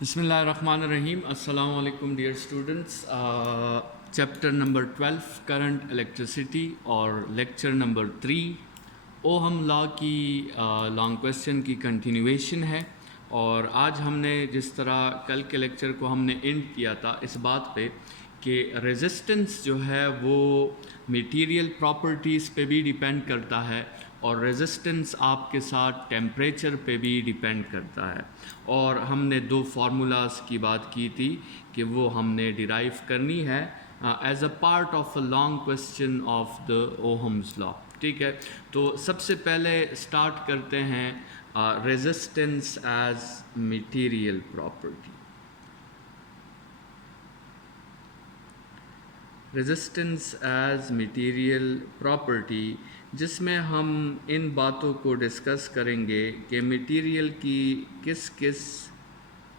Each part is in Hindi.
बिस्मिल्लाहिर्रहमानिर्रहीम। अस्सलाम वालेकुम dear students. Chapter number 12 current electricity और लेक्चर नंबर 3 ओहम लॉ की लॉन्ग क्वेश्चन की कंटिन्यूएशन है। और आज हमने जिस तरह कल के लेक्चर को हमने एंड किया था इस बात पे कि रेजिस्टेंस जो है वो मटेरियल प्रॉपर्टीज़ पे भी डिपेंड करता है और रेजिस्टेंस आपके साथ टेम्परेचर पे भी डिपेंड करता है। और हमने दो फार्मूलाज की बात की थी कि वो हमने डिराइव करनी है as a part of a long question of the ohm's law. ठीक है, तो सबसे पहले स्टार्ट करते हैं resistance as material property. Resistance as material property, जिसमें हम इन बातों को डिस्कस करेंगे कि मटेरियल की किस किस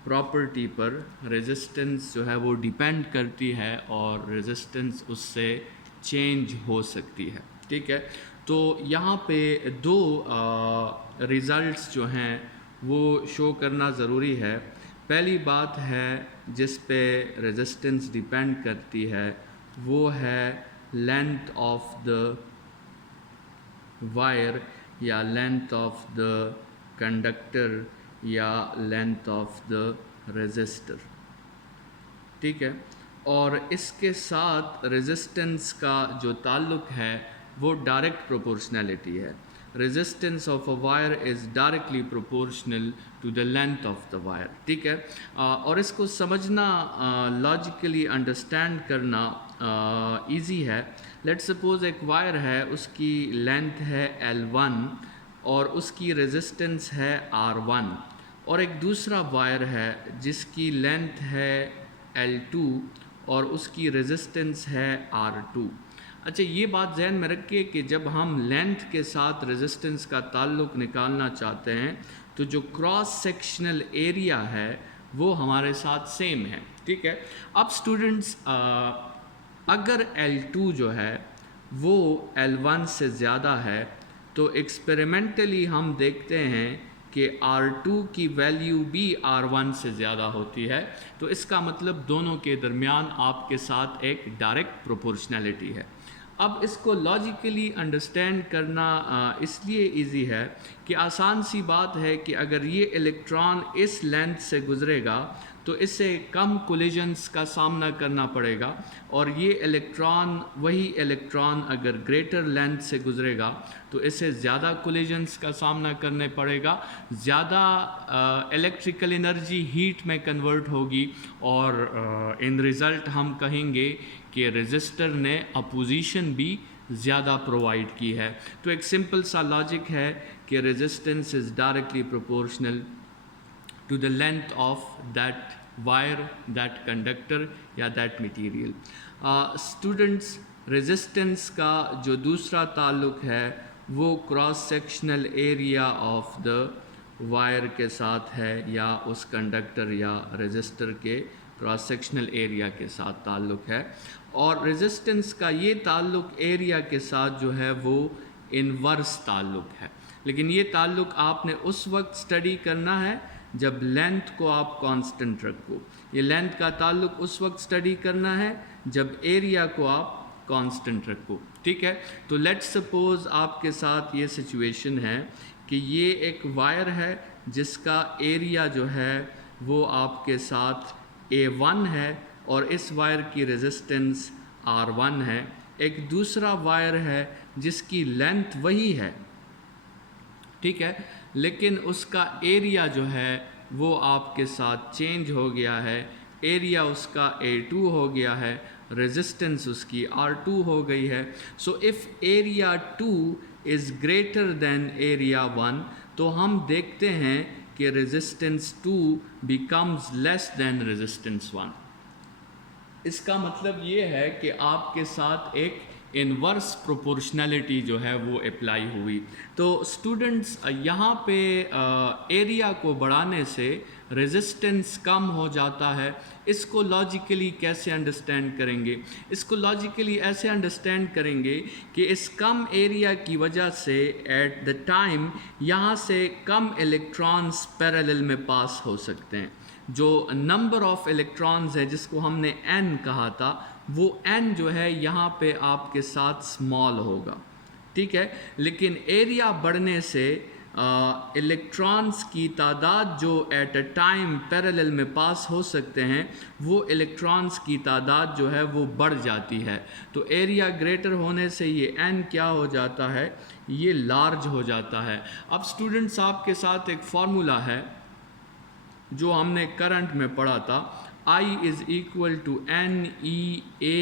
प्रॉपर्टी पर रेजिस्टेंस जो है वो डिपेंड करती है और रेजिस्टेंस उससे चेंज हो सकती है। ठीक है, तो यहाँ पे दो रिज़ल्ट्स जो हैं वो शो करना ज़रूरी है। पहली बात है जिस पे रेजिस्टेंस डिपेंड करती है वो है लेंथ ऑफ द वायर या लेंथ ऑफ द कंडक्टर या लेंथ ऑफ द रेजिस्टर। ठीक है, और इसके साथ रेजिस्टेंस का जो ताल्लुक है वो डायरेक्ट प्रोपोर्शनैलिटी है। Resistance of a wire is directly proportional to the length of the wire. ठीक है, और इसको समझना लॉजिकली अंडरस्टैंड करना इजी है। लेट्स सपोज एक वायर है, उसकी लेंथ है L1 और उसकी रेजिस्टेंस है R1, और एक दूसरा वायर है जिसकी लेंथ है L2 और उसकी रेजिस्टेंस है R2। अच्छा, ये बात जहन में रखिए कि जब हम लेंथ के साथ रेजिस्टेंस का ताल्लुक़ निकालना चाहते हैं तो जो क्रॉस सेक्शनल एरिया है वो हमारे साथ सेम है। ठीक है, अब स्टूडेंट्स अगर L2 जो है वो L1 से ज़्यादा है तो एक्सपेरिमेंटली हम देखते हैं कि R2 की वैल्यू भी R1 से ज़्यादा होती है। तो इसका मतलब दोनों के दरमियान आपके साथ एक डायरेक्ट प्रोपोर्शनैलिटी है। अब इसको लॉजिकली अंडरस्टैंड करना इसलिए इजी है कि आसान सी बात है कि अगर ये इलेक्ट्रॉन इस लेंथ से गुज़रेगा तो इससे कम कोलिजन्स का सामना करना पड़ेगा, और ये इलेक्ट्रॉन वही इलेक्ट्रॉन अगर ग्रेटर लेंथ से गुज़रेगा तो इससे ज़्यादा कोलिजन्स का सामना करने पड़ेगा, ज़्यादा इलेक्ट्रिकल एनर्जी हीट में कन्वर्ट होगी, और इन रिज़ल्ट हम कहेंगे कि रेजिस्टर ने अपोजिशन भी ज़्यादा प्रोवाइड की है। तो एक सिंपल सा लॉजिक है कि resistance is directly proportional to the length of that wire, that conductor या that material। Students, resistance का जो दूसरा ताल्लुक है वो cross sectional area of the wire के साथ है या उस कंडक्टर या रेजिस्टर के क्रॉस सेक्शनल एरिया के साथ ताल्लुक है, और रेजिस्टेंस का ये ताल्लुक एरिया के साथ जो है वो इनवर्स ताल्लुक है। लेकिन ये ताल्लुक आपने उस वक्त स्टडी करना है जब लेंथ को आप कांस्टेंट रखो। ये लेंथ का ताल्लुक उस वक्त स्टडी करना है जब एरिया को आप कांस्टेंट रखो। ठीक है, तो लेट्स सपोज आपके साथ ये सिचुएशन है कि ये एक वायर है जिसका एरिया जो है वो आपके साथ A1 है और इस वायर की रेजिस्टेंस R1 है। एक दूसरा वायर है जिसकी लेंथ वही है, ठीक है, लेकिन उसका एरिया जो है वो आपके साथ चेंज हो गया है। एरिया उसका A2 हो गया है, रेजिस्टेंस उसकी R2 हो गई है। So if area 2 is greater than area 1 तो हम देखते हैं कि resistance 2 becomes less than resistance 1। इसका मतलब ये है कि आपके साथ एक इनवर्स प्रोपोर्शनैलिटी जो है वो अप्लाई हुई। तो स्टूडेंट्स यहाँ पे एरिया को बढ़ाने से रेजिस्टेंस कम हो जाता है, इसको लॉजिकली कैसे अंडरस्टैंड करेंगे? इसको लॉजिकली ऐसे अंडरस्टैंड करेंगे कि इस कम एरिया की वजह से एट द टाइम यहाँ से कम इलेक्ट्रॉन्स पैरेलल में पास हो सकते हैं। जो नंबर ऑफ इलेक्ट्रॉन्स है जिसको हमने n कहा था, वो n जो है यहाँ पे आपके साथ स्मॉल होगा, ठीक है। लेकिन एरिया बढ़ने से इलेक्ट्रॉन्स की तादाद जो एट अ टाइम पैरेलल में पास हो सकते हैं, वो इलेक्ट्रॉन्स की तादाद जो है वो बढ़ जाती है। तो एरिया ग्रेटर होने से ये n क्या हो जाता है, ये लार्ज हो जाता है। अब स्टूडेंट्स आपके साथ एक फार्मूला है जो हमने करंट में पढ़ा था, I is equal to NEAVD,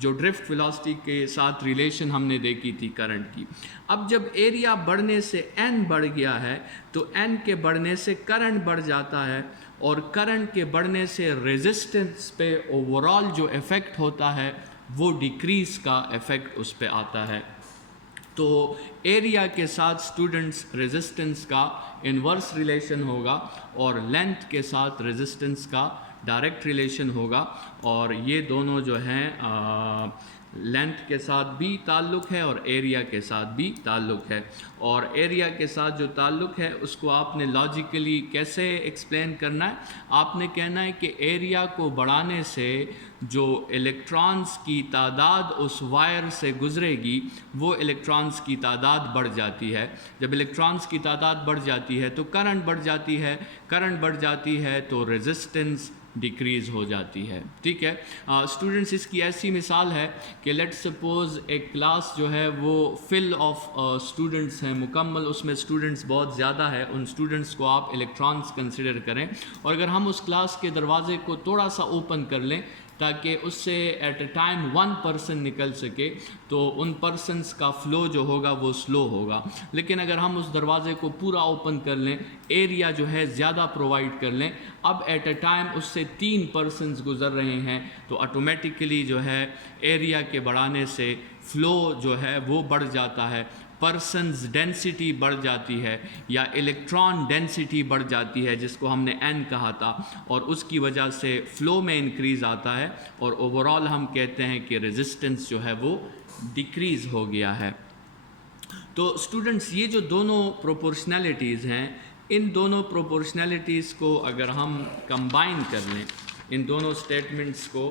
जो ड्रिफ्ट वेलोसिटी के साथ रिलेशन हमने देखी थी करंट की। अब जब एरिया बढ़ने से n बढ़ गया है तो n के बढ़ने से करंट बढ़ जाता है, और करंट के बढ़ने से रेजिस्टेंस पे ओवरऑल जो इफ़ेक्ट होता है वो डिक्रीज का इफ़ेक्ट उस पे आता है। तो एरिया के साथ स्टूडेंट्स रेजिस्टेंस का इन्वर्स रिलेशन होगा और लेंथ के साथ रेजिस्टेंस का डायरेक्ट रिलेशन होगा, और ये दोनों जो हैं लेंथ के साथ भी ताल्लुक़ है और एरिया के साथ भी ताल्लुक़ है। और एरिया के साथ जो ताल्लुक़ है उसको आपने लॉजिकली कैसे एक्सप्लेन करना है? आपने कहना है कि एरिया को बढ़ाने से जो इलेक्ट्रॉन्स की तादाद उस वायर से गुजरेगी वो इलेक्ट्रॉन्स की तादाद बढ़ जाती है। जब इलेक्ट्रॉन्स की तादाद बढ़ जाती है तो करंट बढ़ जाती है, करंट बढ़ जाती है तो रेजिस्टेंस डिक्रीज़ हो जाती है, ठीक है। स्टूडेंट्स इसकी ऐसी मिसाल है कि लेट्स सपोज एक क्लास जो है वो फिल ऑफ स्टूडेंट्स हैं, मुकम्मल उसमें स्टूडेंट्स बहुत ज़्यादा है, उन स्टूडेंट्स को आप इलेक्ट्रॉन्स कंसिडर करें, और अगर हम उस क्लास के दरवाजे को थोड़ा सा ओपन कर लें ताकि उससे एट अ टाइम 1 पर्सन निकल सके, तो उन पर्सनस का फ़्लो जो होगा वो स्लो होगा। लेकिन अगर हम उस दरवाज़े को पूरा ओपन कर लें, एरिया जो है ज़्यादा प्रोवाइड कर लें, अब एट अ टाइम उससे 3 पर्सनस गुज़र रहे हैं, तो ऑटोमेटिकली जो है एरिया के बढ़ाने से फ़्लो जो है वो बढ़ जाता है, पर्सनस डेंसिटी बढ़ जाती है या इलेक्ट्रॉन डेंसिटी बढ़ जाती है जिसको हमने n कहा था, और उसकी वजह से फ़्लो में इंक्रीज़ आता है, और ओवरऑल हम कहते हैं कि रेजिस्टेंस जो है वो डिक्रीज़ हो गया है। तो स्टूडेंट्स ये जो दोनों प्रोपोर्शनैलिटीज़ हैं, इन दोनों प्रोपोर्शनैलिटीज़ को अगर हम कंबाइन कर लें, इन दोनों स्टेटमेंट्स को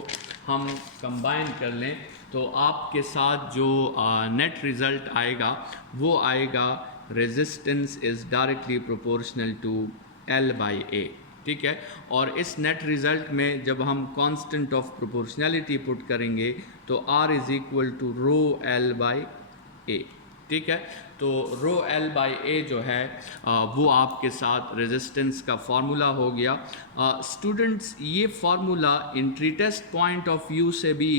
हम कंबाइन कर लें, तो आपके साथ जो नेट रिज़ल्ट आएगा वो आएगा resistance is directly proportional to L/A, ठीक है। और इस नेट रिज़ल्ट में जब हम कांस्टेंट ऑफ प्रोपोर्शनैलिटी पुट करेंगे तो R is equal to rho L/A, ठीक है। तो रो L/A जो है वो आपके साथ रेजिस्टेंस का फार्मूला हो गया। स्टूडेंट्स ये formula entry test point of view से भी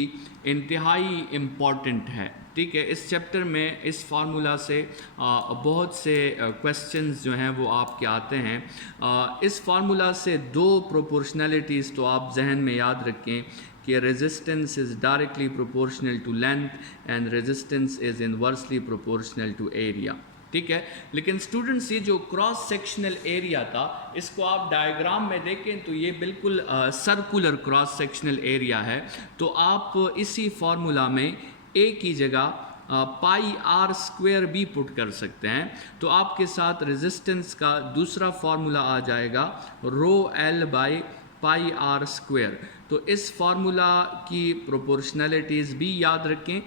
इंतहाई इम्पॉर्टेंट है, ठीक है। इस चैप्टर में इस फार्मूला से बहुत से क्वेश्चंस जो हैं वो आपके आते हैं। इस फार्मूला से 2 प्रोपोर्शनैलिटीज़ तो आप जहन में याद रखें कि resistance is directly proportional to length and resistance is inversely proportional to area, ठीक है। लेकिन स्टूडेंट्स ये जो क्रॉस सेक्शनल एरिया था, इसको आप डायग्राम में देखें तो ये बिल्कुल सर्कुलर क्रॉस सेक्शनल एरिया है। तो आप इसी फार्मूला में a की जगह पाई आर स्क्वायर भी पुट कर सकते हैं, तो आपके साथ रेजिस्टेंस का दूसरा फार्मूला आ जाएगा रो L/πr स्क्वायर। तो इस फार्मूला की प्रोपोर्शनैलिटीज़ भी याद रखें,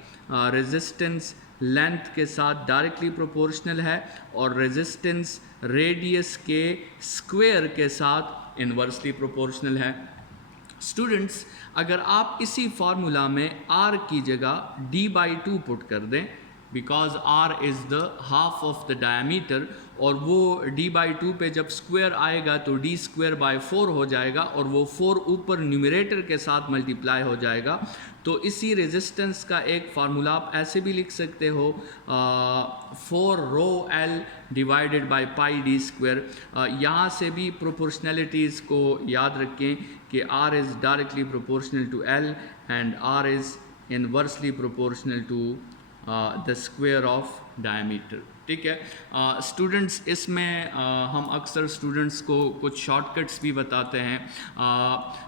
रेजिस्टेंस लेंथ के साथ डायरेक्टली प्रोपोर्शनल है और रेजिस्टेंस रेडियस के स्क्वायर के साथ इन्वर्सली प्रोपोर्शनल है। स्टूडेंट्स अगर आप इसी फार्मूला में r की जगह d/2 पुट कर दें, because r is the half of the diameter, और वो d/2 पे जब स्क्वायर आएगा तो d²/4 हो जाएगा, और वो 4 ऊपर न्यूमरेटर के साथ मल्टीप्लाई हो जाएगा। तो इसी रेजिस्टेंस का एक फार्मूला आप ऐसे भी लिख सकते हो 4 रो L divided by pi d²। यहाँ से भी प्रोपोर्शनैलिटीज़ को याद रखें कि R is directly proportional to L and R is inversely proportional to the square of diameter, ठीक है स्टूडेंट्स, इसमें हम अक्सर स्टूडेंट्स को कुछ शॉर्टकट्स भी बताते हैं।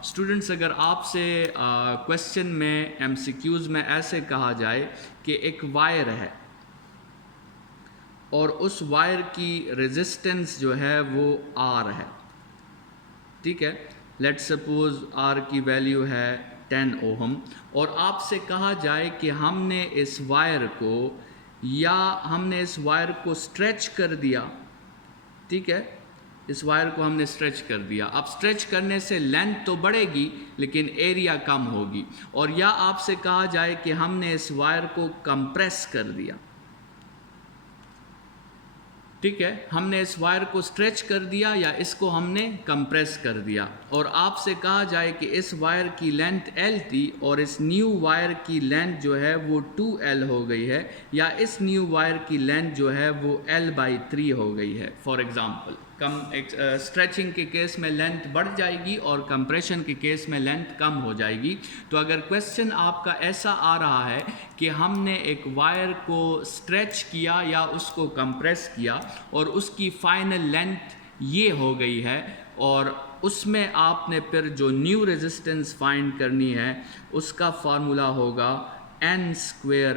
स्टूडेंट्स, अगर आपसे क्वेश्चन में एमसीक्यूज़ में ऐसे कहा जाए कि एक वायर है और उस वायर की रेजिस्टेंस जो है वो आर है, ठीक है, लेट्स सपोज आर की वैल्यू है 10 ओहम, और आपसे कहा जाए कि हमने इस वायर को स्ट्रेच कर दिया, ठीक है, इस वायर को हमने स्ट्रेच कर दिया। अब स्ट्रेच करने से लेंथ तो बढ़ेगी लेकिन एरिया कम होगी। और या आपसे कहा जाए कि हमने इस वायर को कंप्रेस कर दिया, ठीक है, हमने इस वायर को स्ट्रेच कर दिया या इसको हमने कंप्रेस कर दिया, और आपसे कहा जाए कि इस वायर की लेंथ L थी और इस न्यू वायर की लेंथ जो है वो 2L हो गई है, या इस न्यू वायर की लेंथ जो है वो L/3 हो गई है। फॉर एग्जांपल, स्ट्रेचिंग के केस में लेंथ बढ़ जाएगी और कंप्रेशन के केस में लेंथ कम हो जाएगी। तो अगर क्वेश्चन आपका ऐसा आ रहा है कि हमने एक वायर को स्ट्रेच किया या उसको कंप्रेस किया और उसकी फाइनल लेंथ ये हो गई है, और उसमें आपने फिर जो न्यू रेजिस्टेंस फाइंड करनी है उसका फार्मूला होगा n²r,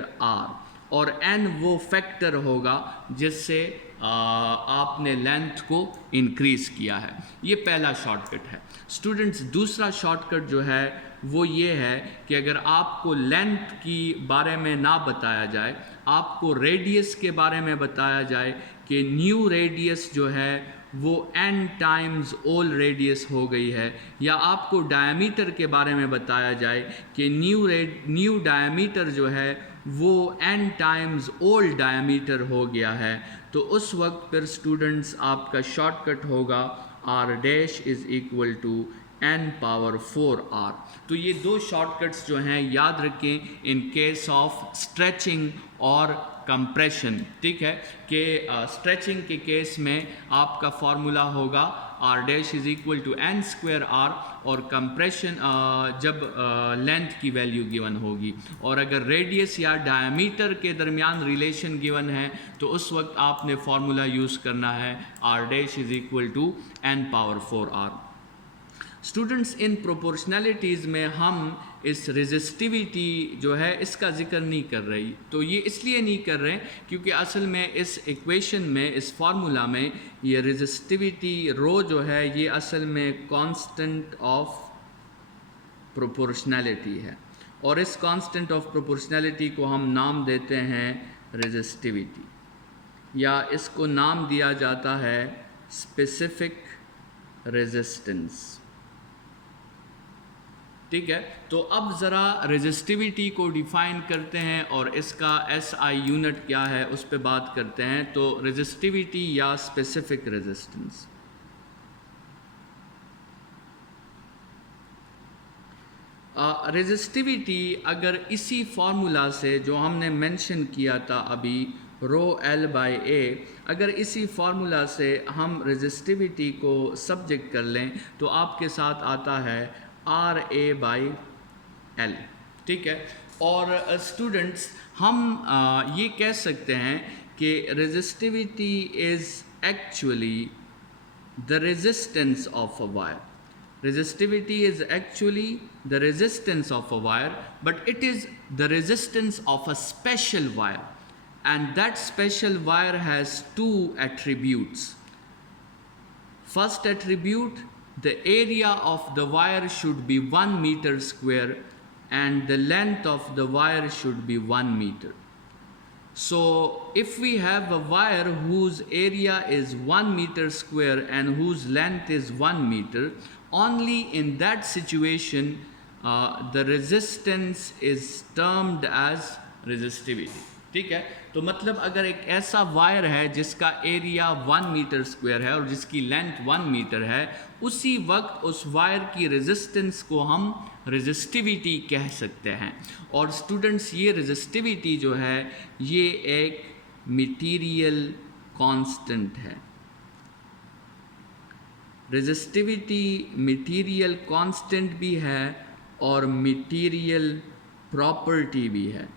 और n वो फैक्टर होगा जिससे आपने लेंथ को इंक्रीज किया है। ये पहला शॉर्टकट है। स्टूडेंट्स, दूसरा शॉर्टकट जो है वो ये है कि अगर आपको लेंथ की बारे में ना बताया जाए, आपको रेडियस के बारे में बताया जाए कि न्यू रेडियस जो है वो n टाइम्स ओल्ड रेडियस हो गई है, या आपको डायमीटर के बारे में बताया जाए कि न्यू डायमीटर जो है वो n टाइम्स ओल्ड डायमीटर हो गया है, तो उस वक्त फिर स्टूडेंट्स आपका शॉर्टकट होगा r' = n⁴r। तो ये दो शॉर्टकट्स जो हैं याद रखें इन केस ऑफ स्ट्रेचिंग और कंप्रेशन, ठीक है, कि स्ट्रेचिंग के केस में आपका फॉर्मूला होगा r' = n²r, और कंप्रेशन जब लेंथ की वैल्यू गिवन होगी, और अगर रेडियस या डायमीटर के दरमियान रिलेशन गिवन है तो उस वक्त आपने फॉर्मूला यूज़ करना है r' = n⁴r। स्टूडेंट्स, इन प्रोपोर्शनैलिटीज़ में हम इस रेजिस्टिविटी जो है इसका जिक्र नहीं कर रही। तो ये इसलिए नहीं कर रहे क्योंकि असल में इस इक्वेशन में, इस फार्मूला में, ये रेजिस्टिविटी रो जो है ये असल में कांस्टेंट ऑफ प्रोपोर्शनैलिटी है, और इस कांस्टेंट ऑफ प्रोपोर्शनैलिटी को हम नाम देते हैं रेजिस्टिविटी, या इसको नाम दिया जाता है स्पेसिफिक रेजिस्टेंस, ठीक है। तो अब ज़रा रेजिस्टिविटी को डिफ़ाइन करते हैं और इसका SI यूनिट क्या है उस पर बात करते हैं। तो रेजिस्टिविटी या स्पेसिफिक रेजिस्टेंस, रेजिस्टिविटी अगर इसी फार्मूला से जो हमने मेंशन किया था अभी ρL/A, अगर इसी फार्मूला से हम रेजिस्टिविटी को सब्जेक्ट कर लें तो आपके साथ आता है RA/L, ठीक है। और स्टूडेंट्स, हम ये कह सकते हैं कि resistivity is actually the resistance of a wire. Resistivity is actually the resistance of a wire, but it is the resistance of a special wire, and that special wire has two attributes. First attribute, the area of the wire should be 1 meter square and the length of the wire should be 1 meter. So if we have a wire whose area is 1 meter square and whose length is 1 meter, only in that situation the resistance is termed as resistivity, ठीक है। तो मतलब अगर एक ऐसा वायर है जिसका एरिया 1 मीटर स्क्वायर है और जिसकी लेंथ 1 मीटर है, उसी वक्त उस वायर की रेजिस्टेंस को हम रेजिस्टिविटी कह सकते हैं। और स्टूडेंट्स, ये रेजिस्टिविटी जो है ये एक मटीरियल कांस्टेंट है। रेजिस्टिविटी मटीरियल कांस्टेंट भी है और मटीरियल प्रॉपर्टी भी है।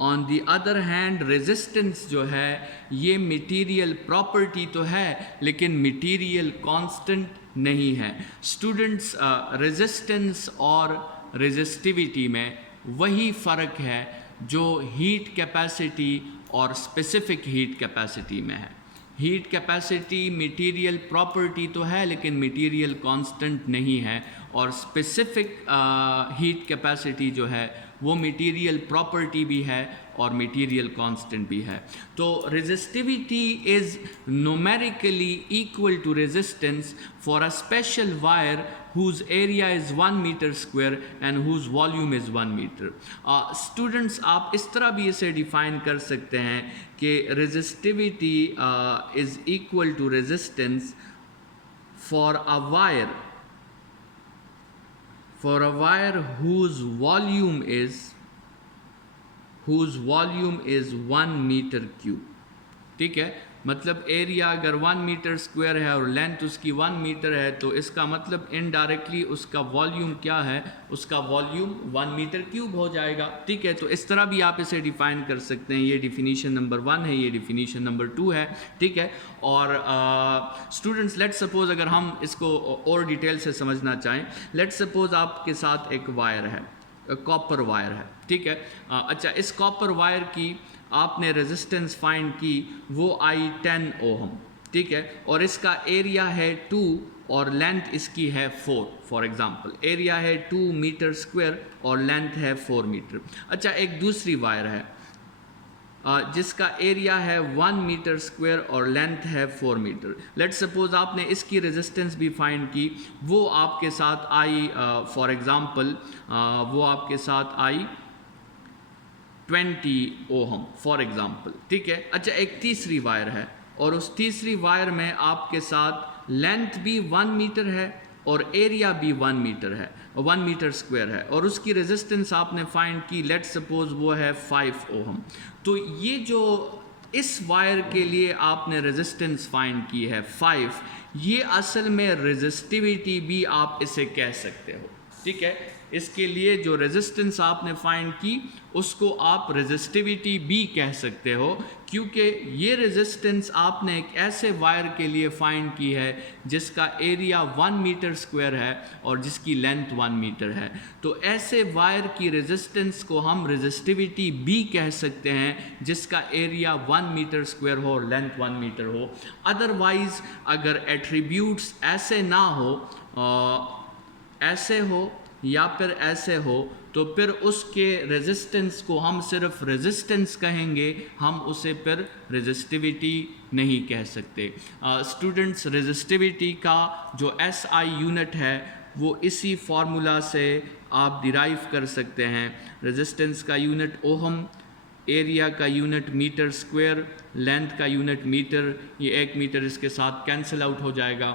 On the other hand resistance जो है ये मटेरियल प्रॉपर्टी तो है लेकिन मटेरियल कांस्टेंट नहीं है। स्टूडेंट्स, रेजिस्टेंस और रेजिस्टिविटी में वही फ़र्क है जो हीट कैपेसिटी और स्पेसिफिक हीट कैपेसिटी में है। हीट कैपेसिटी मटेरियल प्रॉपर्टी तो है लेकिन मटेरियल कांस्टेंट नहीं है, और स्पेसिफिक हीट कैपेसिटी जो है वो मटेरियल प्रॉपर्टी भी है और मटेरियल कांस्टेंट भी है। तो resistivity is numerically equal to resistance for a special wire whose area is 1 meter square and whose volume is 1 meter. Students, आप इस तरह भी इसे डिफाइन कर सकते हैं कि resistivity is equal to resistance for a wire whose volume is 1 meter cube. ठीक है, मतलब एरिया अगर 1 मीटर स्क्वायर है और लेंथ उसकी 1 मीटर है तो इसका मतलब इनडायरेक्टली उसका वॉल्यूम क्या है, उसका वॉल्यूम 1 मीटर क्यूब हो जाएगा। ठीक है, तो इस तरह भी आप इसे डिफाइन कर सकते हैं। ये डिफिनीशन नंबर 1 है, ये डिफिनीशन नंबर 2 है। ठीक है, और स्टूडेंट्स, लेट्स सपोज अगर हम इसको और डिटेल से समझना चाहें, लेट्स सपोज आपके साथ एक वायर है, कॉपर वायर है। ठीक है, अच्छा, इस कॉपर वायर की आपने रेजिस्टेंस फाइंड की, वो आई 10 ओहम। ठीक है, और इसका एरिया है 2 और लेंथ इसकी है 4। फॉर एग्जांपल एरिया है 2 मीटर स्क्वायर और लेंथ है 4 मीटर। अच्छा, एक दूसरी वायर है जिसका एरिया है 1 मीटर स्क्वायर और लेंथ है 4 मीटर। लेट्स सपोज आपने इसकी रेजिस्टेंस भी फाइंड की, वो आपके साथ आई फॉर एग्जांपल वो आपके साथ आई 20 ओहम फॉर एग्जाम्पल। ठीक है, अच्छा, एक तीसरी वायर है और उस तीसरी वायर में आपके साथ लेंथ भी 1 मीटर है और एरिया भी 1 मीटर है, 1 मीटर स्क्वायर है, और उसकी रेजिस्टेंस आपने फाइंड की, लेट्स सपोज वो है 5 ओहम। तो ये जो इस वायर के लिए आपने रेजिस्टेंस फाइंड की है 5, ये असल में रेजिस्टिविटी भी आप इसे कह सकते हो। ठीक है, इसके लिए जो रेजिस्टेंस आपने फाइंड की उसको आप रेजिस्टिविटी भी कह सकते हो, क्योंकि ये रेजिस्टेंस आपने एक ऐसे वायर के लिए फाइंड की है जिसका एरिया 1 मीटर स्क्वायर है और जिसकी लेंथ 1 मीटर है। तो ऐसे वायर की रेजिस्टेंस को हम रेजिस्टिविटी भी कह सकते हैं जिसका एरिया 1 मीटर स्क्वायर हो और लेंथ 1 मीटर हो। अदरवाइज अगर एट्रीब्यूट्स ऐसे ना हो, ऐसे हो या फिर ऐसे हो, तो फिर उसके रेजिस्टेंस को हम सिर्फ रेजिस्टेंस कहेंगे, हम उसे फिर रेजिस्टिविटी नहीं कह सकते। स्टूडेंट्स, रेजिस्टिविटी का जो एसआई यूनिट है वो इसी फार्मूला से आप डिराइव कर सकते हैं। रेजिस्टेंस का यूनिट ओहम, एरिया का यूनिट मीटर स्क्वायर, लेंथ का यूनिट मीटर, ये 1 मीटर इसके साथ कैंसिल आउट हो जाएगा,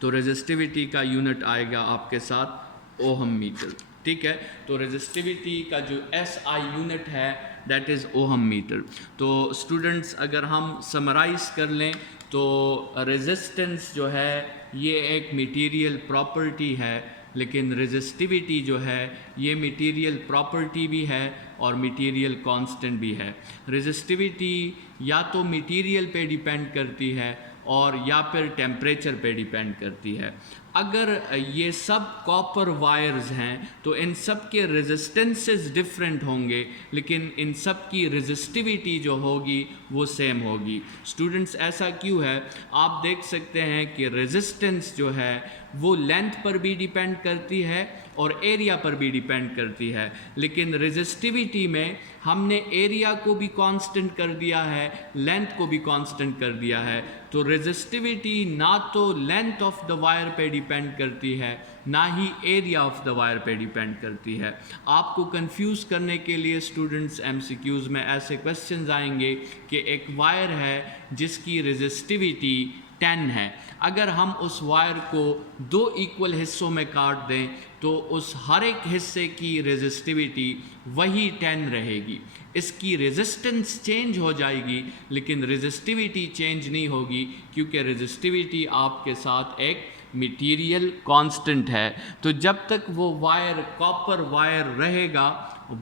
तो रेजिस्टिविटी का यूनिट आएगा आपके साथ ओहम मीटर। ठीक है, तो रेजिस्टिविटी का जो एसआई यूनिट है दैट इज़ ओहम मीटर। तो स्टूडेंट्स, अगर हम समराइज कर लें तो रेजिस्टेंस जो है ये एक मटेरियल प्रॉपर्टी है, लेकिन रेजिस्टिविटी जो है ये मटेरियल प्रॉपर्टी भी है और मटेरियल कांस्टेंट भी है। रेजिस्टिविटी या तो मटेरियल पे डिपेंड करती है और या फिर टेम्परेचर पे डिपेंड करती है। अगर ये सब कॉपर वायर्स हैं तो इन सब के रेजिस्टेंसेस डिफरेंट होंगे, लेकिन इन सब की रेजिस्टिविटी जो होगी वो सेम होगी। स्टूडेंट्स, ऐसा क्यों है? आप देख सकते हैं कि रेजिस्टेंस जो है वो लेंथ पर भी डिपेंड करती है और एरिया पर भी डिपेंड करती है, लेकिन रेजिस्टिविटी में हमने एरिया को भी कांस्टेंट कर दिया है, लेंथ को भी कांस्टेंट कर दिया है। तो रेजिस्टिविटी ना तो लेंथ ऑफ द वायर पे डिपेंड करती है, ना ही एरिया ऑफ द वायर पे डिपेंड करती है। आपको कंफ्यूज करने के लिए स्टूडेंट्स एमसीक्यूज़ में ऐसे क्वेश्चंस आएंगे कि एक वायर है जिसकी रेजिस्टिविटी 10 है, अगर हम उस वायर को 2 इक्वल हिस्सों में काट दें तो उस हर एक हिस्से की रेजिस्टिविटी वही 10 रहेगी। इसकी रेजिस्टेंस चेंज हो जाएगी लेकिन रेजिस्टिविटी चेंज नहीं होगी, क्योंकि रेजिस्टिविटी आपके साथ एक मटेरियल कांस्टेंट है, तो जब तक वो वायर कॉपर वायर रहेगा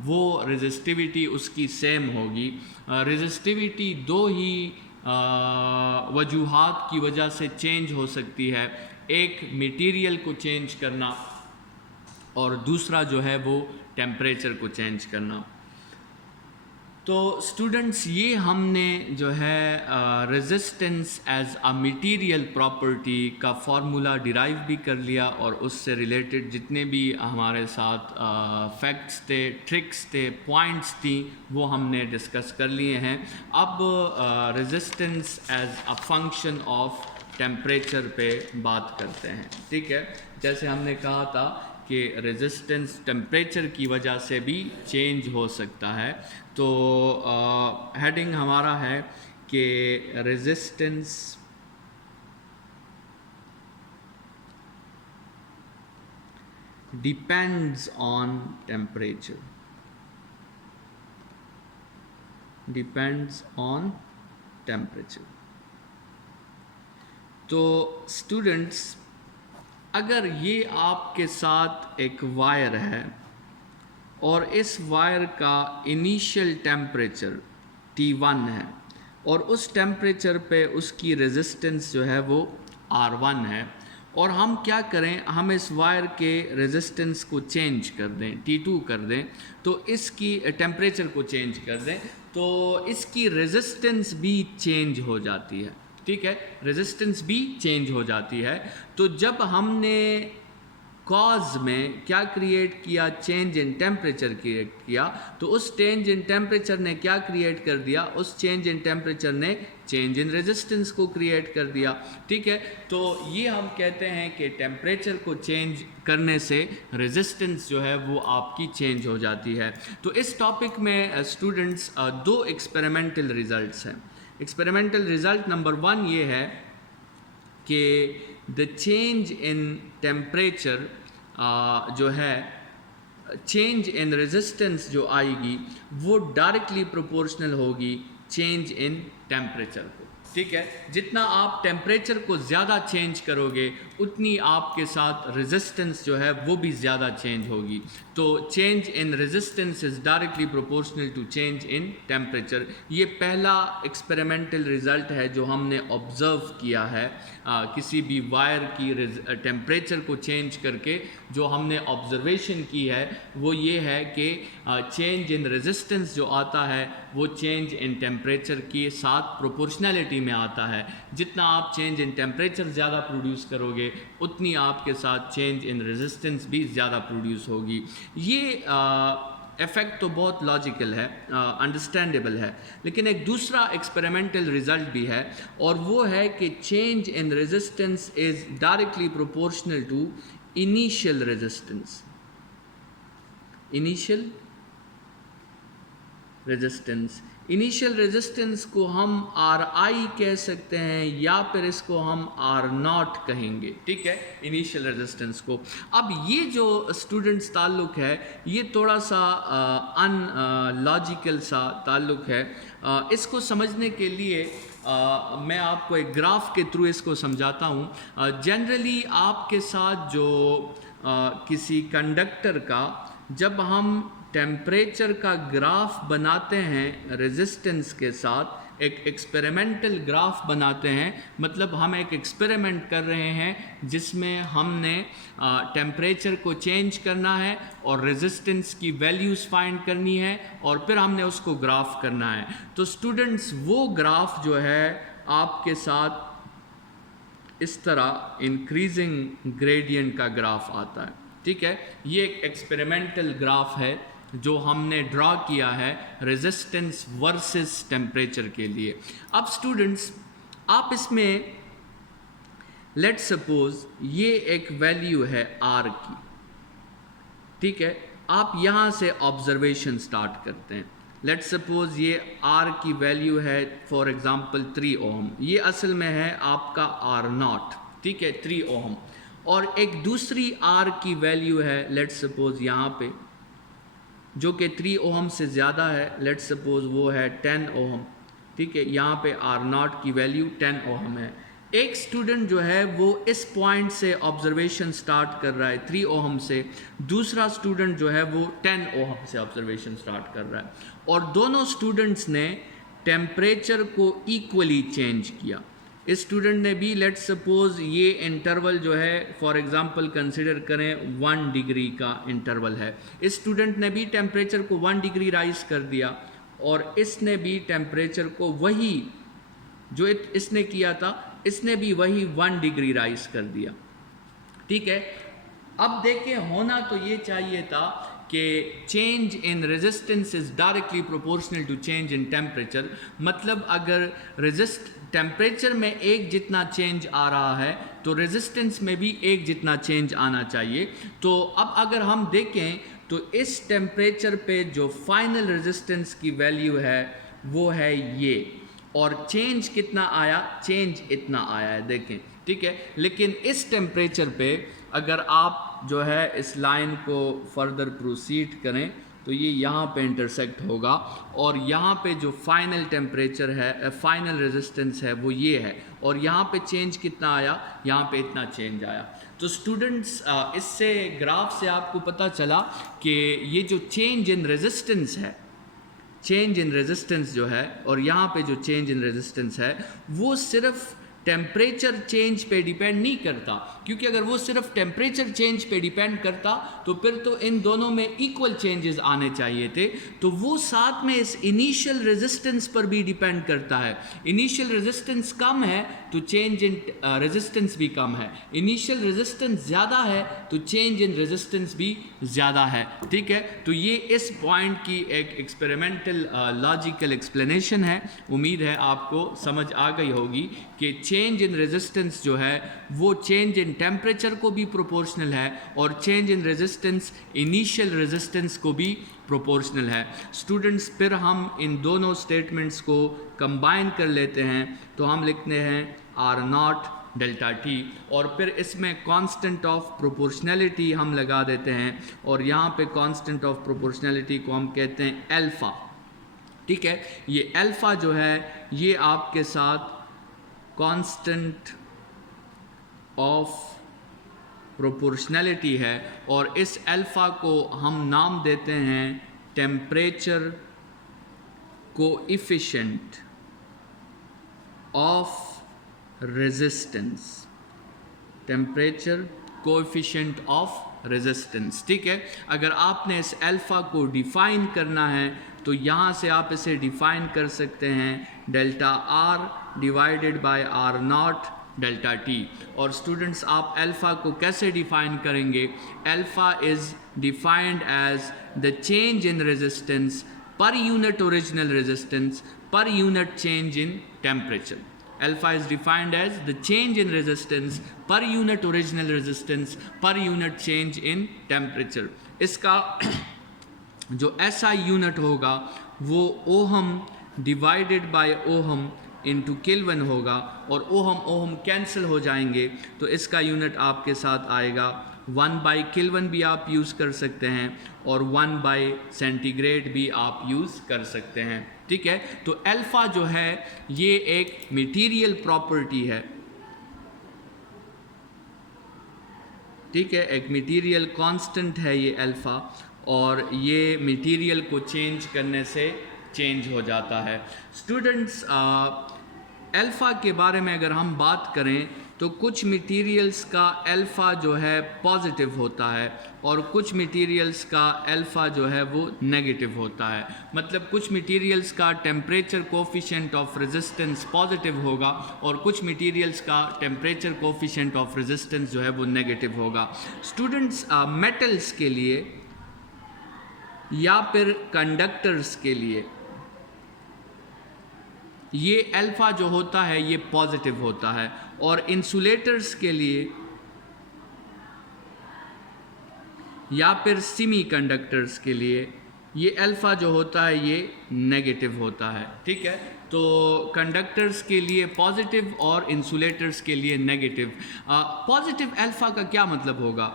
वो रेजिस्टिविटी उसकी सेम होगी। रेजिस्टिविटी दो ही वजूहात की वजह से चेंज हो सकती है, एक मटेरियल को चेंज करना और दूसरा जो है वो टेम्परेचर को चेंज करना। तो स्टूडेंट्स ये हमने जो है resistance as a material property का फार्मूला डिराइव भी कर लिया और उससे रिलेटेड जितने भी हमारे साथ फैक्ट्स थे, ट्रिक्स थे, पॉइंट्स थी वो हमने डिस्कस कर लिए हैं। अब resistance as a function of temperature पे बात करते हैं। ठीक है, जैसे हमने कहा था कि रेजिस्टेंस टेम्परेचर की वजह से भी चेंज हो सकता है। तो हेडिंग हमारा है कि resistance depends on temperature, depends on temperature. तो स्टूडेंट्स अगर ये आपके साथ एक वायर है और इस वायर का इनिशियल टेम्परेचर T1 है और उस टेम्परेचर पे उसकी रेजिस्टेंस जो है वो R1 है, और हम क्या करें, हम इस वायर के रेजिस्टेंस को चेंज कर दें, T2 कर दें, तो इसकी टेम्परेचर को चेंज कर दें तो इसकी रेजिस्टेंस भी चेंज हो जाती है। ठीक है, रेजिस्टेंस भी चेंज हो जाती है। तो जब हमने कॉज में क्या क्रिएट किया, चेंज इन टेम्परेचर क्रिएट किया, तो उस चेंज इन टेम्परेचर ने क्या क्रिएट कर दिया, उस चेंज इन टेम्परेचर ने चेंज इन रेजिस्टेंस को क्रिएट कर दिया। ठीक है, तो ये हम कहते हैं कि टेम्परेचर को चेंज करने से रेजिस्टेंस जो है वो आपकी चेंज हो जाती है। तो इस टॉपिक में स्टूडेंट्स दो एक्सपेरिमेंटल रिजल्ट्स हैं। एक्सपेरिमेंटल रिजल्ट नंबर 1 ये है कि द चेंज इन टेम्परेचर जो है, चेंज इन रेजिस्टेंस जो आएगी वो डायरेक्टली प्रोपोर्शनल होगी चेंज इन टेम्परेचर को। ठीक है, जितना आप टेम्परेचर को ज़्यादा चेंज करोगे उतनी आपके साथ रेजिस्टेंस जो है वो भी ज़्यादा चेंज होगी। तो change in resistance is directly proportional to change in temperature. ये पहला एक्सपेरिमेंटल रिज़ल्ट है जो हमने ऑब्ज़र्व किया है किसी भी वायर की टेम्परेचर को चेंज करके। जो हमने ऑब्जर्वेशन की है वो ये है कि चेंज इन रेजिस्टेंस जो आता है वो चेंज इन टेम्परेचर के साथ प्रोपोर्शनैलिटी में आता है। जितना आप चेंज इन टेम्परेचर ज़्यादा प्रोड्यूस करोगे उतनी आपके साथ चेंज इन रेजिस्टेंस भी ज़्यादा प्रोड्यूस होगी। ये इफ़ेक्ट तो बहुत लॉजिकल है, अंडरस्टैंडेबल है, लेकिन एक दूसरा एक्सपेरिमेंटल रिजल्ट भी है और वो है कि change in resistance is directly proportional to initial resistance. Initial resistance, initial resistance को हम RI कह सकते हैं या फिर इसको हम R0 कहेंगे। ठीक है, इनिशियल रेजिस्टेंस को। अब ये जो स्टूडेंट्स ताल्लुक है ये थोड़ा सा अनलॉजिकल सा ताल्लुक है। इसको समझने के लिए मैं आपको एक ग्राफ के थ्रू इसको समझाता हूँ। जनरली आपके साथ जो किसी कंडक्टर का जब हम टेम्परेचर का ग्राफ बनाते हैं रेजिस्टेंस के साथ, एक एक्सपेरिमेंटल ग्राफ बनाते हैं, मतलब हम एक एक्सपेरिमेंट कर रहे हैं जिसमें हमने टेम्परेचर को चेंज करना है और रेजिस्टेंस की वैल्यूज़ फाइंड करनी है और फिर हमने उसको ग्राफ करना है। तो स्टूडेंट्स वो ग्राफ जो है आपके साथ इस तरह इंक्रीजिंग ग्रेडियंट का ग्राफ आता है। ठीक है, ये एक एक्सपेरिमेंटल ग्राफ है जो हमने ड्रॉ किया है रेजिस्टेंस वर्सेस टेम्परेचर के लिए। अब स्टूडेंट्स आप इसमें लेट सपोज ये एक वैल्यू है R की। ठीक है, आप यहाँ से ऑब्जर्वेशन स्टार्ट करते हैं। लेट सपोज ये R की वैल्यू है फॉर एग्जांपल 3 ओम, ये असल में है आपका R0। ठीक है, 3 ओम, और एक दूसरी R की वैल्यू है लेट सपोज यहाँ पे जो कि 3 ओम से ज़्यादा है, लेट सपोज वो है 10 ओम। ठीक है, यहाँ पे R0 की वैल्यू 10 ओम है। एक स्टूडेंट जो है वो इस पॉइंट से ऑब्जर्वेशन स्टार्ट कर रहा है 3 ओहम से, दूसरा स्टूडेंट जो है वो 10 ओहम से ऑब्जर्वेशन स्टार्ट कर रहा है, और दोनों स्टूडेंट्स ने टेम्परेचर को इक्वली चेंज किया। इस स्टूडेंट ने भी, लेट्स सपोज ये इंटरवल जो है फॉर एग्जांपल कंसिडर करें 1 डिग्री का इंटरवल है, इस स्टूडेंट ने भी टेम्परेचर को 1 डिग्री राइज कर दिया, और इसने भी टेम्परेचर को वही जो इसने किया था, इसने भी वही 1 डिग्री राइज कर दिया। ठीक है, अब देखें, होना तो ये चाहिए था कि change in resistance is directly proportional to change in temperature. मतलब अगर टेम्परेचर में एक जितना चेंज आ रहा है तो रेजिस्टेंस में भी एक जितना चेंज आना चाहिए। तो अब अगर हम देखें तो इस टेम्परेचर पे जो फाइनल रेजिस्टेंस की वैल्यू है वो है ये, और चेंज कितना आया, चेंज इतना आया है, देखें। ठीक है, लेकिन इस टेम्परेचर पे अगर आप जो है इस लाइन को फर्दर प्रोसीड करें तो ये यहाँ पे इंटरसेक्ट होगा, और यहाँ पे जो फाइनल टेम्परेचर है, फाइनल रेजिस्टेंस है वो ये है, और यहाँ पे चेंज कितना आया, यहाँ पे इतना चेंज आया। तो स्टूडेंट्स, इससे ग्राफ से आपको पता चला कि ये जो चेंज इन रेजिस्टेंस है, चेंज इन रेजिस्टेंस जो है, और यहाँ पे जो चेंज इन रेजिस्टेंस है वो सिर्फ टेम्परेचर चेंज पे डिपेंड नहीं करता, क्योंकि अगर वो सिर्फ टेम्परेचर चेंज पे डिपेंड करता तो फिर तो इन दोनों में इक्वल चेंजेस आने चाहिए थे। तो वो साथ में इस इनिशियल रेजिस्टेंस पर भी डिपेंड करता है। इनिशियल रेजिस्टेंस कम है तो चेंज इन रेजिस्टेंस भी कम है, इनिशियल रेजिस्टेंस ज़्यादा है तो चेंज इन रेजिस्टेंस भी ज़्यादा है। ठीक है, तो ये इस पॉइंट की एक एक्सपेरिमेंटल लॉजिकल एक्सप्लेनेशन है। उम्मीद है आपको समझ आ गई होगी कि चेंज इन रेजिस्टेंस जो है वो चेंज इन टेम्परेचर को भी प्रोपोर्शनल है, और change in resistance initial resistance को भी प्रोपोर्शनल है। स्टूडेंट्स, फिर हम इन दोनों स्टेटमेंट्स को कंबाइन कर लेते हैं, तो हम लिखते हैं R0 डेल्टा टी, और फिर इसमें कांस्टेंट ऑफ प्रोपोर्शनैलिटी हम लगा देते हैं, और यहाँ पे कांस्टेंट ऑफ प्रोपोर्शनैलिटी को हम कहते हैं अल्फ़ा। ठीक है, ये अल्फ़ा जो है ये आपके साथ कांस्टेंट ऑफ प्रोपोर्शनैलिटी है, और इस अल्फ़ा को हम नाम देते हैं temperature coefficient of resistance, temperature coefficient of resistance. ठीक है, अगर आपने इस अल्फ़ा को डिफ़ाइन करना है तो यहाँ से आप इसे डिफ़ाइन कर सकते हैं delta R divided by R0 delta T. और स्टूडेंट्स, आप अल्फ़ा को कैसे डिफ़ाइन करेंगे? Alpha is defined as the change in resistance per unit original resistance per unit change in temperature. Alpha is defined as the change in resistance per unit original resistance per unit change in temperature। इसका जो SI यूनिट होगा वो ohm divided by ohm into kelvin होगा, और ओहम ओहम कैंसिल हो जाएंगे, तो इसका यूनिट आपके साथ आएगा 1 बाई केल्विन भी आप यूज़ कर सकते हैं, और 1 बाई सेंटीग्रेड भी आप यूज़ कर सकते हैं। ठीक है, तो अल्फ़ा जो है ये एक मटेरियल प्रॉपर्टी है। ठीक है, एक मटेरियल कांस्टेंट है ये अल्फ़ा, और ये मटेरियल को चेंज करने से चेंज हो जाता है। स्टूडेंट्स, अल्फ़ा के बारे में अगर हम बात करें तो कुछ मटेरियल्स का अल्फ़ा जो है पॉजिटिव होता है, और कुछ मटेरियल्स का अल्फ़ा जो है वो नेगेटिव होता है। मतलब कुछ मटेरियल्स का temperature coefficient of resistance positive होगा, और कुछ मटेरियल्स का टेम्परेचर कोएफिशिएंट ऑफ रेजिस्टेंस जो है वो नेगेटिव होगा। स्टूडेंट्स, मेटल्स के लिए या फिर कंडक्टर्स के लिए ये अल्फ़ा जो होता है ये पॉजिटिव होता है, और इंसुलेटर्स के लिए या फिर सेमी कंडक्टर्स के लिए ये अल्फ़ा जो होता है ये नेगेटिव होता है। ठीक है, तो कंडक्टर्स के लिए पॉजिटिव और इंसुलेटर्स के लिए नेगेटिव। पॉजिटिव अल्फ़ा का क्या मतलब होगा?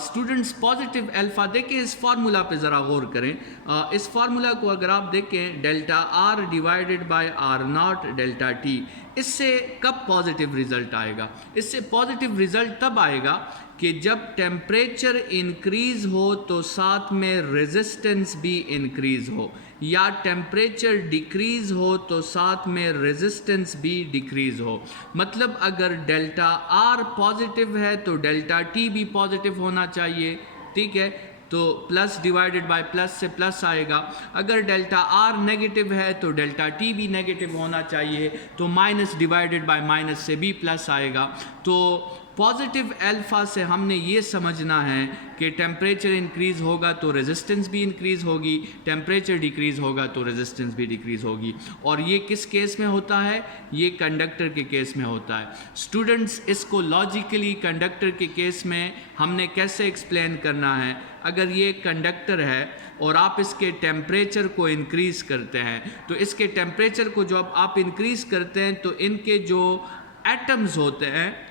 स्टूडेंट्स पॉजिटिव अल्फ़ा देखें, इस फार्मूला पे ज़रा गौर करें। इस फार्मूला को अगर आप देखें, delta R divided by R naught delta T, इससे कब पॉजिटिव रिजल्ट आएगा? इससे पॉजिटिव रिजल्ट तब आएगा कि जब टेम्परेचर इंक्रीज़ हो तो साथ में रेजिस्टेंस भी इंक्रीज़ हो, या टेम्परेचर डिक्रीज़ हो तो साथ में रेजिस्टेंस भी डिक्रीज़ हो। मतलब अगर डेल्टा आर पॉजिटिव है तो डेल्टा टी भी पॉजिटिव होना चाहिए, ठीक है? तो प्लस डिवाइडेड बाय प्लस से प्लस आएगा। अगर डेल्टा आर नेगेटिव है तो डेल्टा टी भी नेगेटिव होना चाहिए, तो माइनस डिवाइडेड बाय माइनस से भी प्लस आएगा। तो पॉजिटिव अल्फ़ा से हमने ये समझना है कि टेम्परेचर इंक्रीज़ होगा तो रेजिस्टेंस भी इंक्रीज़ होगी, टेम्परेचर डिक्रीज़ होगा तो रेजिस्टेंस भी डिक्रीज़ होगी। और ये किस केस में होता है? ये कंडक्टर के केस में होता है। स्टूडेंट्स, इसको लॉजिकली कंडक्टर के केस में हमने कैसे एक्सप्लेन करना है? अगर ये कंडक्टर है और आप इसके टेम्परेचर को इंक्रीज़ करते हैं, तो इसके टेम्परेचर को जब आप इंक्रीज़ करते हैं तो इनके जो एटम्स होते हैं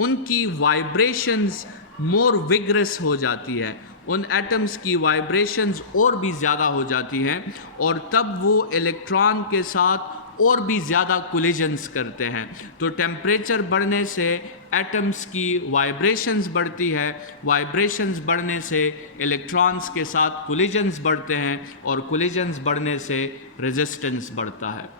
उनकी वाइब्रेशंस मोर विग्रस हो जाती है, उन एटम्स की वाइब्रेशंस और भी ज़्यादा हो जाती हैं, और तब वो इलेक्ट्रॉन के साथ और भी ज़्यादा कोलिजन्स करते हैं। तो टेम्परेचर बढ़ने से एटम्स की वाइब्रेशंस बढ़ती है, वाइब्रेशंस बढ़ने से इलेक्ट्रॉन्स के साथ कोलिजन्स बढ़ते हैं, और कोलिजन्स बढ़ने से रेजिस्टेंस बढ़ता है।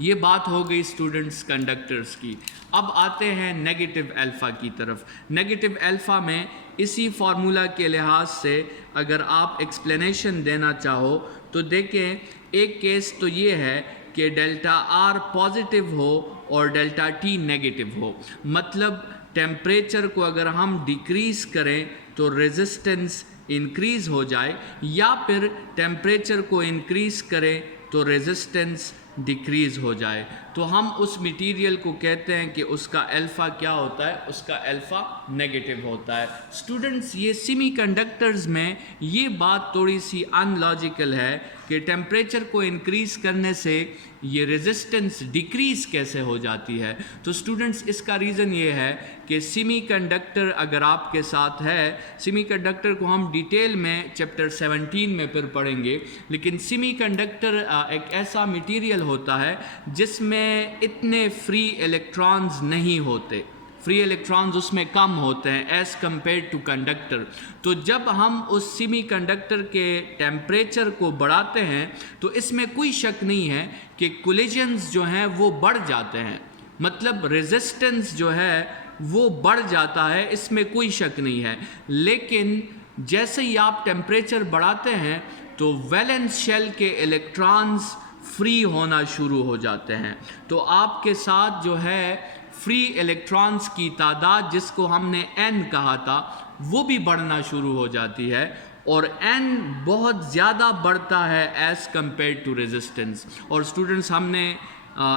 ये बात हो गई स्टूडेंट्स कंडक्टर्स की। अब आते हैं नेगेटिव अल्फ़ा की तरफ। नेगेटिव अल्फ़ा में इसी फार्मूला के लिहाज से अगर आप एक्सप्लेनेशन देना चाहो तो देखें, एक केस तो ये है कि डेल्टा आर पॉजिटिव हो और डेल्टा टी नेगेटिव हो। मतलब टेम्परेचर को अगर हम डिक्रीज़ करें तो रेजिस्टेंस इंक्रीज़ हो जाए, या फिर टेम्परेचर को इंक्रीज़ करें तो रेजिस्टेंस डिक्रीज़ हो जाए, तो हम उस मटेरियल को कहते हैं कि उसका अल्फ़ा क्या होता है? उसका अल्फ़ा नेगेटिव होता है। स्टूडेंट्स, ये सेमीकंडक्टर्स में ये बात थोड़ी सी अनलॉजिकल है कि टेम्परेचर को इंक्रीज़ करने से ये रेजिस्टेंस डिक्रीज़ कैसे हो जाती है? तो स्टूडेंट्स, इसका रीज़न ये है कि सेमीकंडक्टर अगर आपके साथ है, सेमीकंडक्टर को हम डिटेल में चैप्टर 17 में फिर पढ़ेंगे, लेकिन सेमीकंडक्टर एक ऐसा मटेरियल होता है जिसमें इतने फ्री इलेक्ट्रॉन्स नहीं होते, फ्री इलेक्ट्रॉन्स उसमें कम होते हैं एज़ कम्पेयर टू कंडक्टर। तो जब हम उस सेमीकंडक्टर के टेम्परेचर को बढ़ाते हैं तो इसमें कोई शक नहीं है कि कोलिजन्स जो हैं वो बढ़ जाते हैं, मतलब रेजिस्टेंस जो है वो बढ़ जाता है, इसमें कोई शक नहीं है। लेकिन जैसे ही आप टेम्परेचर बढ़ाते हैं तो वैलेंस शेल के इलेक्ट्रॉन्स फ्री होना शुरू हो जाते हैं, तो आपके साथ जो है फ्री इलेक्ट्रॉन्स की तादाद, जिसको हमने n कहा था, वो भी बढ़ना शुरू हो जाती है, और n बहुत ज़्यादा बढ़ता है एज़ कम्पेयर टू रेजिस्टेंस। और स्टूडेंट्स, हमने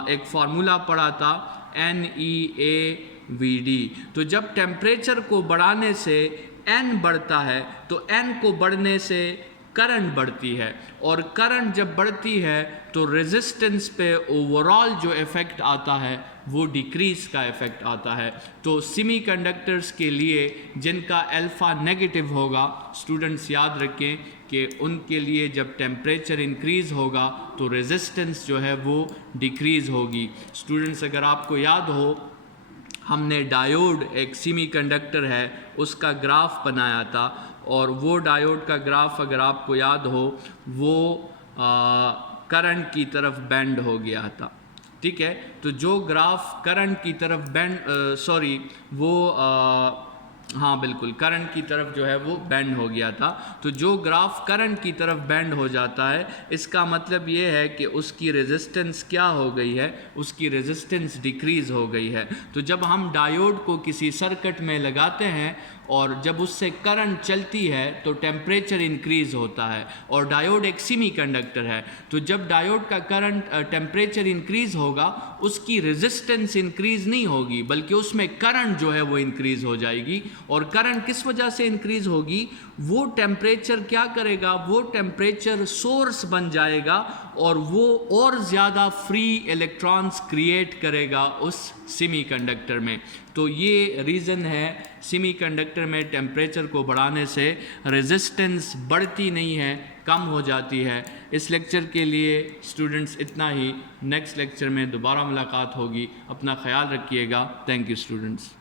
एक फार्मूला पढ़ा था NeAVD। तो जब टेम्परेचर को बढ़ाने से n बढ़ता है तो n को बढ़ने से करंट बढ़ती है, और करंट जब बढ़ती है तो रेजिस्टेंस पे ओवरऑल जो इफ़ेक्ट आता है वो डिक्रीज़ का इफ़ेक्ट आता है। तो सेमीकंडक्टर्स के लिए जिनका अल्फ़ा नेगेटिव होगा, स्टूडेंट्स याद रखें कि उनके लिए जब टेम्परेचर इंक्रीज़ होगा तो रेजिस्टेंस जो है वो डिक्रीज़ होगी। स्टूडेंट्स, अगर आपको याद हो, हमने डायोड, एक सेमीकंडक्टर है, उसका ग्राफ बनाया था, और वो डायोड का ग्राफ अगर आपको याद हो वो करंट की तरफ बेंड हो गया था, ठीक है? तो जो ग्राफ करंट की तरफ हाँ बिल्कुल, करंट की तरफ जो है वो बेंड हो गया था। तो जो ग्राफ करंट की तरफ बेंड हो जाता है, इसका मतलब ये है कि उसकी रेजिस्टेंस क्या हो गई है? उसकी रेजिस्टेंस डिक्रीज़ हो गई है। तो जब हम डायोड को किसी सर्किट में लगाते हैं और जब उससे करंट चलती है तो टेम्परेचर इंक्रीज़ होता है, और डायोड एक सेमीकंडक्टर है, तो जब डायोड का करंट टेम्परेचर इंक्रीज़ होगा, उसकी रेजिस्टेंस इंक्रीज़ नहीं होगी, बल्कि उसमें करंट जो है वो इंक्रीज़ हो जाएगी, और करंट किस वजह से इंक्रीज होगी, वो टेम्परेचर क्या करेगा, वो टेम्परेचर सोर्स बन जाएगा और वो और ज़्यादा फ्री इलेक्ट्रॉन्स क्रिएट करेगा उस सेमीकंडक्टर में। तो ये रीज़न है सेमीकंडक्टर में टेम्परेचर को बढ़ाने से रेजिस्टेंस बढ़ती नहीं है, कम हो जाती है। इस लेक्चर के लिए स्टूडेंट्स इतना ही। नेक्स्ट लेक्चर में दोबारा मुलाकात होगी। अपना ख्याल रखिएगा। Thank you students.